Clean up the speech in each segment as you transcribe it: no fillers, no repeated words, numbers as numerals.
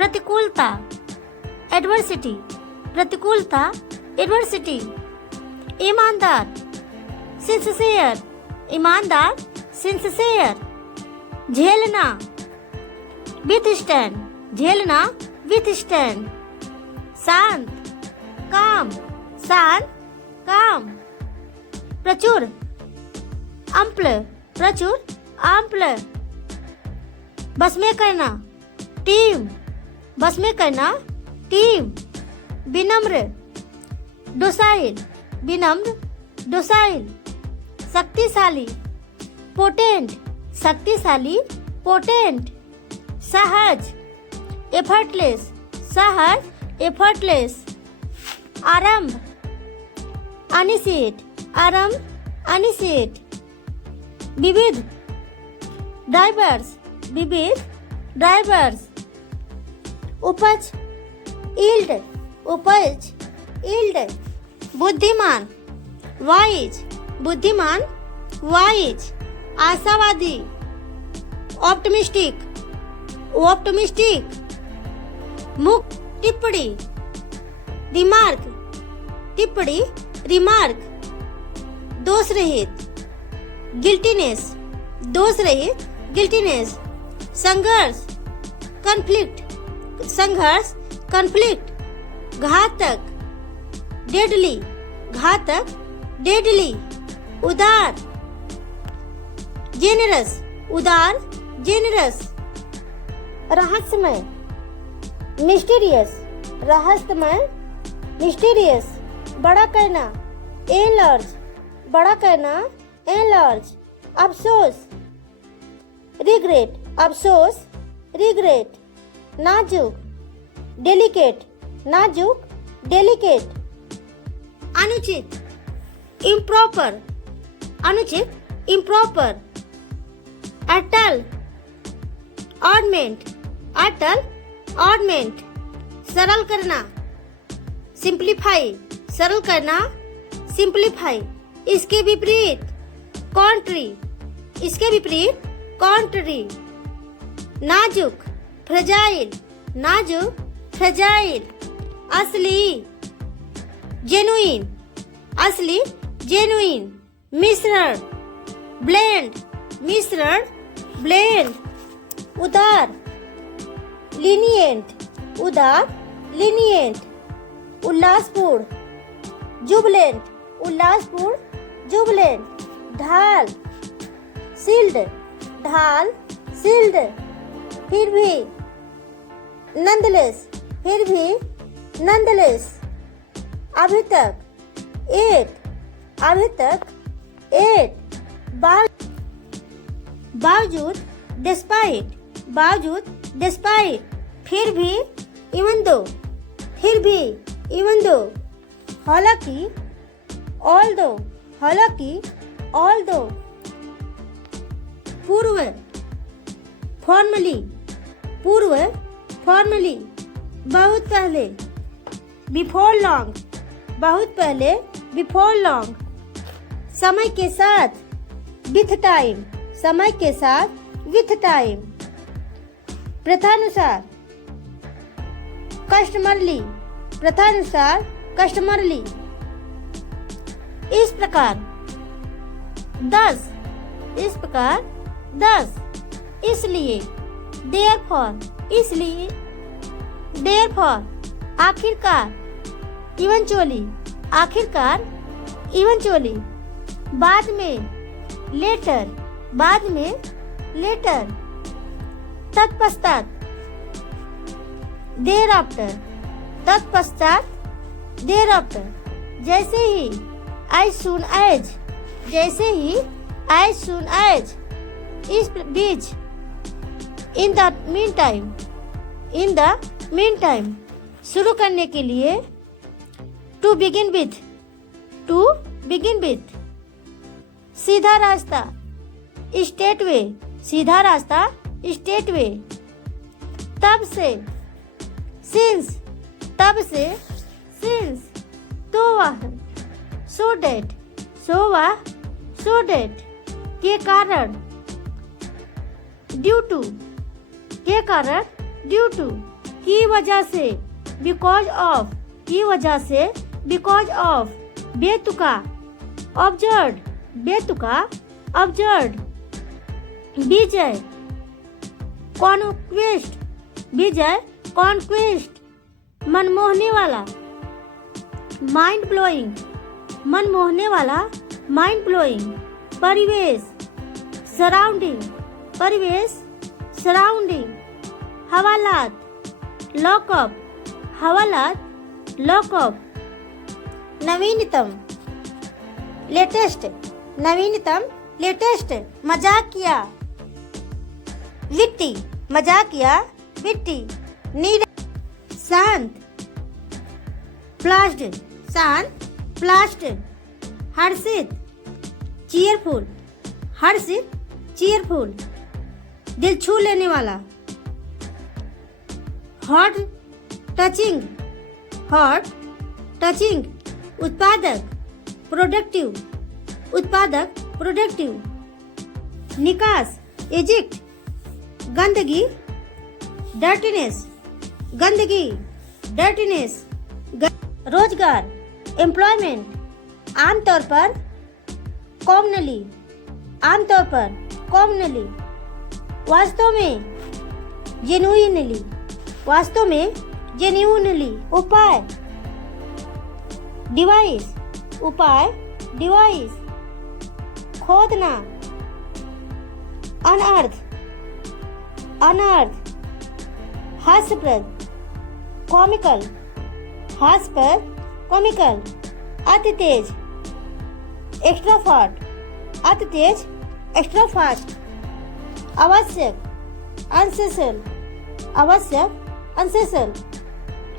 प्रतिकूलता, adversity, प्रतिकूलता, adversity. ईमानदार, sincere, ईमानदार, sincere. झेलना, विथस्टैंड, झेलना, विथस्टैंड। शांत, काम, शांत, काम। प्रचुर, अम्ल, प्रचुर, अम्ल। बस में करना, टीम, बस में करना, टीम। विनम्र, डोसाइल, विनम्र, डोसाइल। शक्तिशाली, पोटेंट, शक्तिशाली, पोटेंट। सहज, एफर्टलेस, सहज, एफर्टलेस। आरंभ, अनिश्चित, आरंभ, अनिश्चित। विविध, डाइवर्स, विविध, डाइवर्स। उपज, यील्ड, उपज, यील्ड। बुद्धिमान, वाइज, बुद्धिमान, वाइज। आशावादी, ऑप्टिमिस्टिक, ऑप्टिमिस्टिक। मुक्त, टिप्पणी, रिमार्क, टिप्पणी, रिमार्क। दोष रहित, गिल्टीनेस, दोष रहित, गिल्टीनेस। संघर्ष, कॉन्फ्लिक्ट, संघर्ष, कॉन्फ्लिक्ट। घातक, डेडली, घातक, डेडली। उदार, जेनरस, उदार, जेनरस। रहस्यमय, मिस्टीरियस, रहस्यमय, मिस्टीरियस। बड़ा करना, एनलार्ज, बड़ा करना, एनलार्ज। अफसोस, रिग्रेट, अफसोस, रिग्रेट। नाजुक, डेलिकेट, नाजुक, डेलिकेट। अनुचित, इम्प्रॉपर, अनुचित, इम्प्रॉपर। अटल, ऑर्नमेंट, अटल, ऑर्नमेंट। सरल करना, सिंप्लीफाई, सरल करना, सिंप्लीफाई। इसके विपरीत, कॉन्ट्री, इसके विपरीत, कॉन्ट्री। नाजुक, फ्रेजाइल, नाजुक, फ्रेजाइल। असली, जेनुइन, असली, जेनुइन। मिश्रण, ब्लेंड, मिश्रण, ब्लेंड। उदार, लीनिएंट, उदार, लीनिएंट। उल्लासपूर्ण, जुबलेंट, उल्लासपूर्ण, जुबलेंट। ढाल, शील्ड, ढाल, शील्ड। फिर भी, नंदलेस, फिर भी, नंदलेस। अभी तक, एट, अभी तक, एट। बावजूद, डिस्पाइट, बावजूद, डिस्पाइट। फिर भी, इवन दो, फिर भी, इवन दो। हालांकि, ऑल दो, हालांकि, ऑल दो। पूर्व, फॉर्मली, पूर्व, फॉर्मली। बहुत पहले, बिफोर लॉन्ग, बहुत पहले, बिफोर लॉन्ग। समय के साथ, विथ टाइम, समय के साथ, विथ टाइम। प्रथानुसार, कस्टमरली, प्रथानुसार, कस्टमरली। इस प्रकार, 10, इस प्रकार, 10। इसलिए, देयरफॉर, इसलिए, देयरफॉर। आखिरकार, इवेंचुअली, आखिरकार, इवेंचुअली। बाद में, लेटर, बाद में, लेटर। तत्पश्चात, देर आफ्टर, तत्पश्चात, देर आफ्टर। जैसे ही, एज सून एज, जैसे ही, एज सून एज। इस बीच, in the meantime, in the meantime. शुरू करने के लिए, to begin with, to begin with. सीधा रास्ता, स्टेट वे, सीधा रास्ता, स्टेट वे। तब से, सिंस, तब से, सिंस। तो वह, सो डेट, सो वह, सो डेट। के कारण, ड्यू टू, के कारण, ड्यू टू। की वजह से, बिकॉज ऑफ, की वजह से, बिकॉज ऑफ, बेतुका, ऑब्जर्व, बेतुका, ऑब्जर्व, विजय, कॉन्क्वेस्ट, विजय, कॉन्क्वेस्ट, मनमोहने वाला, माइंड ब्लोइंग, मनमोहने वाला, माइंड ब्लोइंग, परिवेश, सराउंडिंग, परिवेश, सराउंडिंग, हवालात, लॉकअप, हवालात, लॉकअप, नवीनतम, लेटेस्ट, नवीनतम, लेटेस्ट, मजाकिया, विट्टी, मजाकिया, विट्टी, नीड, शांत, प्लास्ड, शांत, प्लास्ड, हर्षित, चीयरफुल, हर्षित, चीयरफुल, दिल छू लेने वाला, हॉट टचिंग, हॉट टचिंग, उत्पादक, प्रोडक्टिव, उत्पादक, प्रोडक्टिव, निकास, इजिक्ट, गंदगी, डर्टीनेस, गंदगी, डर्टीनेस, रोजगार, एम्प्लॉयमेंट, आमतौर पर, कॉमनली, आमतौर पर, कॉमनली, वास्तव में, जेन्युइनली, वास्तव में, जेन्युइनली, उपाय, डिवाइस, उपाय, डिवाइस, खोदना, अनअर्थ, अनअर्थ, हास्यप्रद, कॉमिकल, हास्यप्रद, कॉमिकल, अति तेज, एक्स्ट्रा फास्ट, अति तेज, एक्स्ट्रा फास्ट, आवश्यक, अनसेसल, आवश्यक, अनसेसल,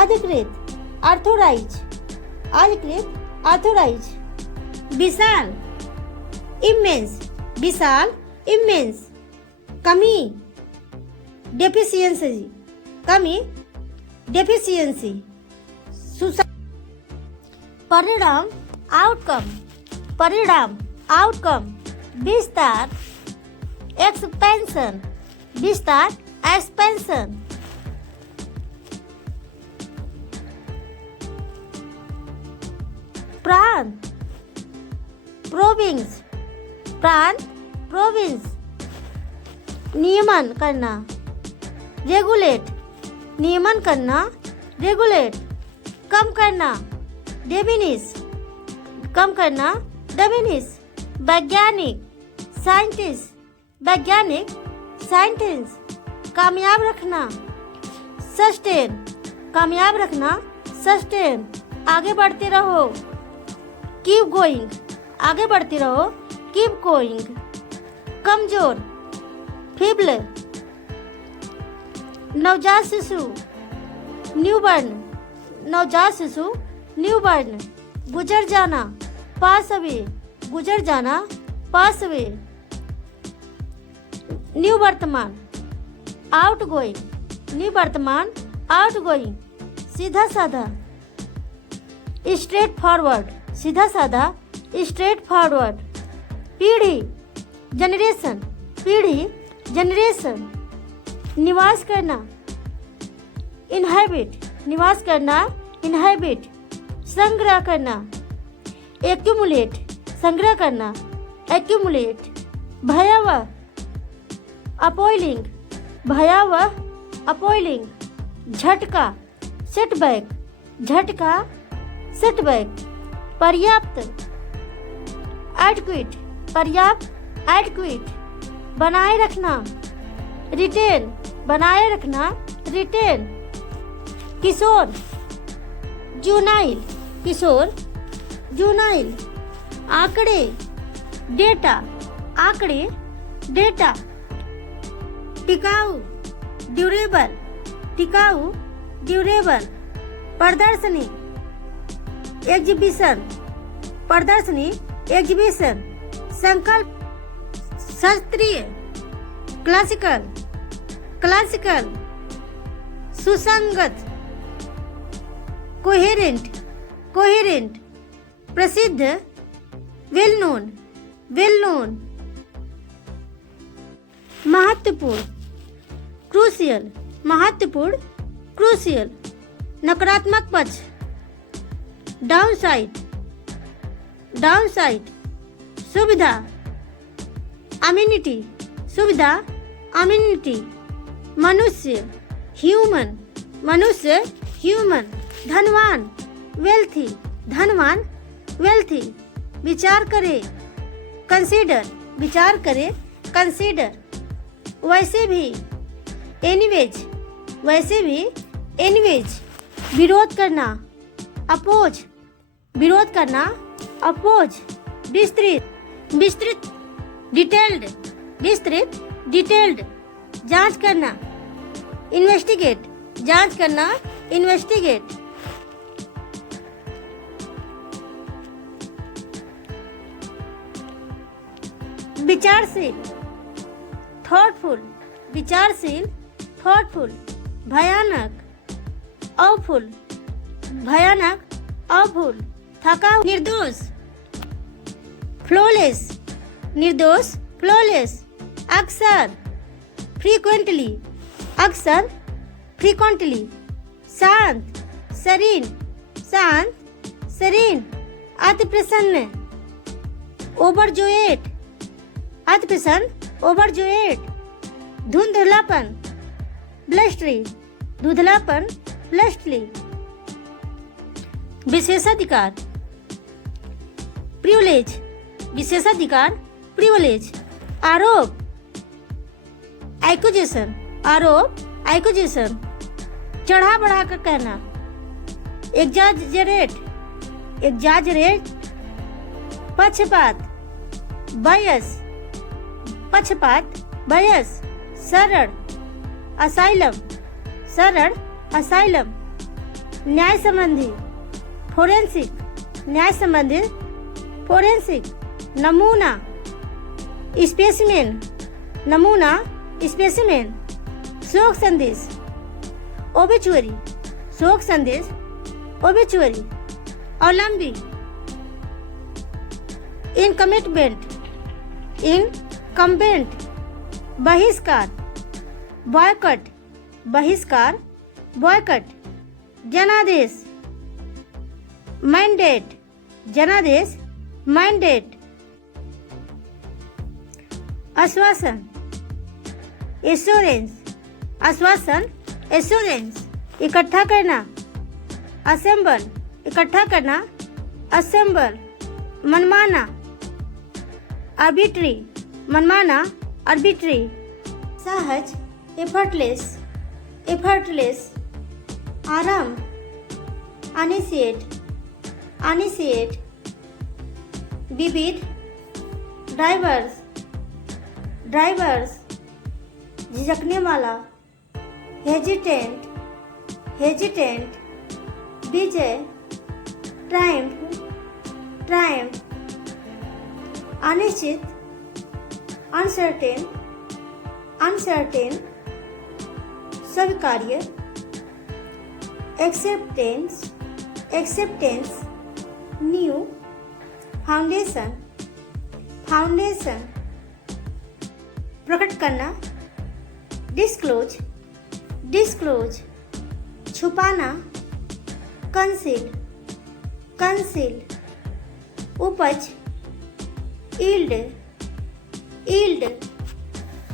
अधिकृत, ऑथोराइज, अधिकृत, ऑथोराइज, विशाल, इमेंस, विशाल, इमेंस, कमी, डेफिशिएंसी, कमी, डेफिशिएंसी, परिणाम, आउटकम, परिणाम, आउटकम, विस्तार, एक्सपेंशन, विस्तार, एक्सपेंशन, प्रांत, प्रोविंस, प्रांत, प्रोविंस, नियमन करना, रेगुलेट, नियमन करना, रेगुलेट, कम करना, डिमिनिश, कम करना, डिमिनिश, वैज्ञानिक, साइंटिस्ट, वैज्ञानिक, साइंटिस्ट, कामयाब रखना, सस्टेन, कामयाब रखना, सस्टेन, आगे बढ़ते रहो, कीप गोइंग, आगे बढ़ते रहो, कीप गोइंग, कमजोर, फीबल, नवजात शिशु, न्यूबर्न, नवजात शिशु, न्यूबर्न, गुजर जाना, पास अवे, गुजर जाना, पास अवे, न्यू वर्तमान, आउट गोइंग, न्यू वर्तमान, आउट गोइंग, सीधा साधा, स्ट्रेट फॉरवर्ड, सीधा साधा, स्ट्रेट फॉरवर्ड, पीढ़ी, जनरेशन, पीढ़ी, जनरेशन, निवास करना, इनहैबिट, निवास करना, इनहैबिट, संग्रह करना, एक्यूमुलेट, संग्रह करना, एक्यूमुलेट, भयावह, अपॉइलिंग, भयावह, अपॉइलिंग, झटका, सेटबैक, झटका, सेटबैक, पर्याप्त, एडक्विट, पर्याप्त, एडक्विट, बनाए रखना, रिटेन, बनाए रखना, रिटेन, किशोर, जूनाइल, किशोर, जूनाइल, आंकड़े, डेटा, आंकड़े, डेटा, टिकाऊ, ड्यूरेबल, टिकाऊ, ड्यूरेबल, प्रदर्शनी, एग्जीबिशन, प्रदर्शनी, एग्जीबिशन, संकल्प, शास्त्रीय, क्लासिकल, क्लासिकल, सुसंगत, कोहेरेंट, कोहेरेंट, प्रसिद्ध, वेल नोन, वेल नोन, महत्वपूर्ण, क्रूशियल, महत्वपूर्ण, क्रूशियल नकारात्मक पक्ष, डाउनसाइड डाउनसाइड, सुविधा अम्यूनिटी सुविधा अम्यूनिटी, मनुष्य ह्यूमन मनुष्य ह्यूमन, धनवान वेल्थी धनवान वेल्थी, विचार करे कंसीडर विचार करे कंसीडर, वैसे भी एनीवेज वैसे भी एनीवेज, विरोध करना अपोज विरोध करना अपोज, विस्तृत विस्तृत डिटेल्ड विस्तृत डिटेल्ड, जांच करना इन्वेस्टिगेट जांच करना इन्वेस्टिगेट, विचारशील थॉटफुल विचारशील थॉटफुल, भयानक अवफुल भयानक अवफुल, थका निर्दोष फ्लॉलेस निर्दोष फ्लॉलेस, अक्सर फ्रीक्वेंटली अक्सर फ्रीक्वेंटली, शांत सरीन शांत सरीन, अति प्रसन्न ओवरजोएट अति प्रसन्न ओवरजोएट, धुंधलापन ब्लस्टरी धुंधलापन ब्लस्टरी, विशेषाधिकार प्रिविलेज विशेषाधिकार प्रिविलेज, आरोप एक्यूजेशन आरोप एक्यूजेशन, चढ़ा बढ़ा कर कहना एग्जाजरेट एग्जाजरेट, पक्षपात बायस पक्षपात बायस, सरल असाइलम, न्याय संबंधी फोरेंसिक, नमूना स्पेसिमेन शोक संदेश ओबिचुअरी, अवलंबी इनकम्बेंट, बहिष्कार बॉयकट, जनादेश मैंडेट, आश्वासन एश्योरेंस, इकट्ठा करना असेंबल, मनमाना आर्बिट्री, सहज एफर्टलेस, आराम अनिशिएट, विविध ड्राइवर्स, झिझकने वाला हेजिटेंट, विजय ट्रायम्फ, अनिश्चित अनसर्टेन, स्वीकार्य एक्सेप्टेंस, न्यू फाउंडेशन, प्रकट करना डिस्क्लोज, छुपाना कंसील, उपज ईल्ड,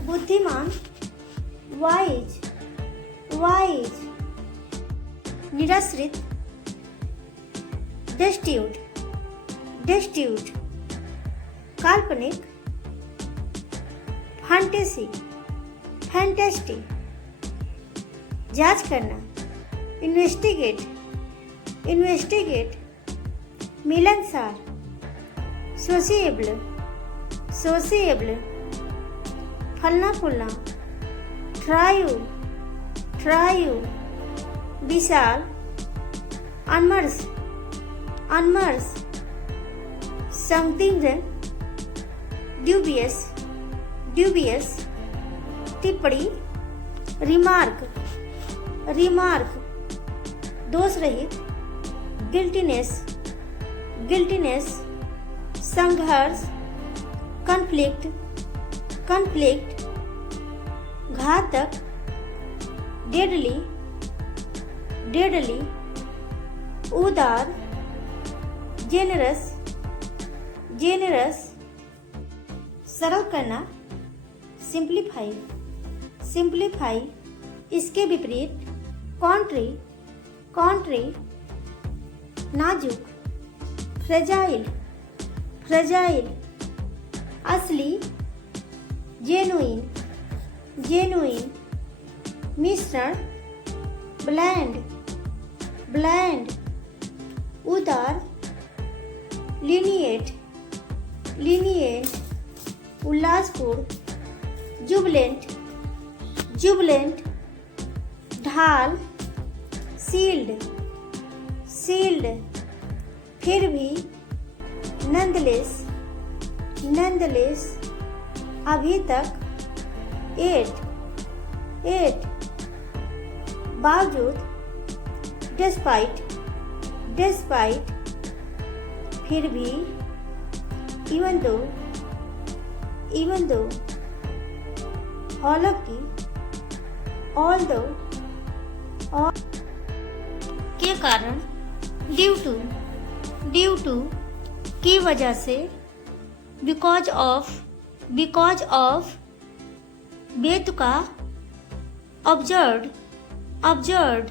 बुद्धिमान वाइज, निराश्रित डेस्ट्यूट, काल्पनिक फैंटेस्टी, जांच करना इन्वेस्टिगेट, मिलनसार सोसिएबल, फलना फूलना, ट्रायू, विशाल, अनमर्स, समथिंग ड्यूबियस, टिप्पणी, रिमार्क, दोष रहित, गिल्टीनेस, संघर्ष, कॉन्फ्लिक्ट, घातक, डेडली, उदार, जेनरस, जेनरस, सरल करना, सिंप्लीफाई, सिंप्लीफाई, इसके विपरीत, कॉन्ट्री, कॉन्ट्री, नाजुक, फ्रेजाइल, फ्रेजाइल, असली, जेनुइन, जेनुइन, मिश्रण, ब्लैंड, ब्लैंड, उदार, लीनिएट, लीनिएट, उल्लासपूर्ण, जुबलेंट, जुबलेंट, ढाल, सील्ड, सील्ड, फिर भी, नंदलेस, नंदलेस, अभी तक, एट, एट, बावजूद, डिस्पाइट, डिस्पाइट, फिर भी, इवन दो, इवन दो, हालांकि, ऑल दो, के कारण, ड्यू टू, की वजह से, बिकॉज ऑफ, बेतुका, ऑब्जर्व्ड,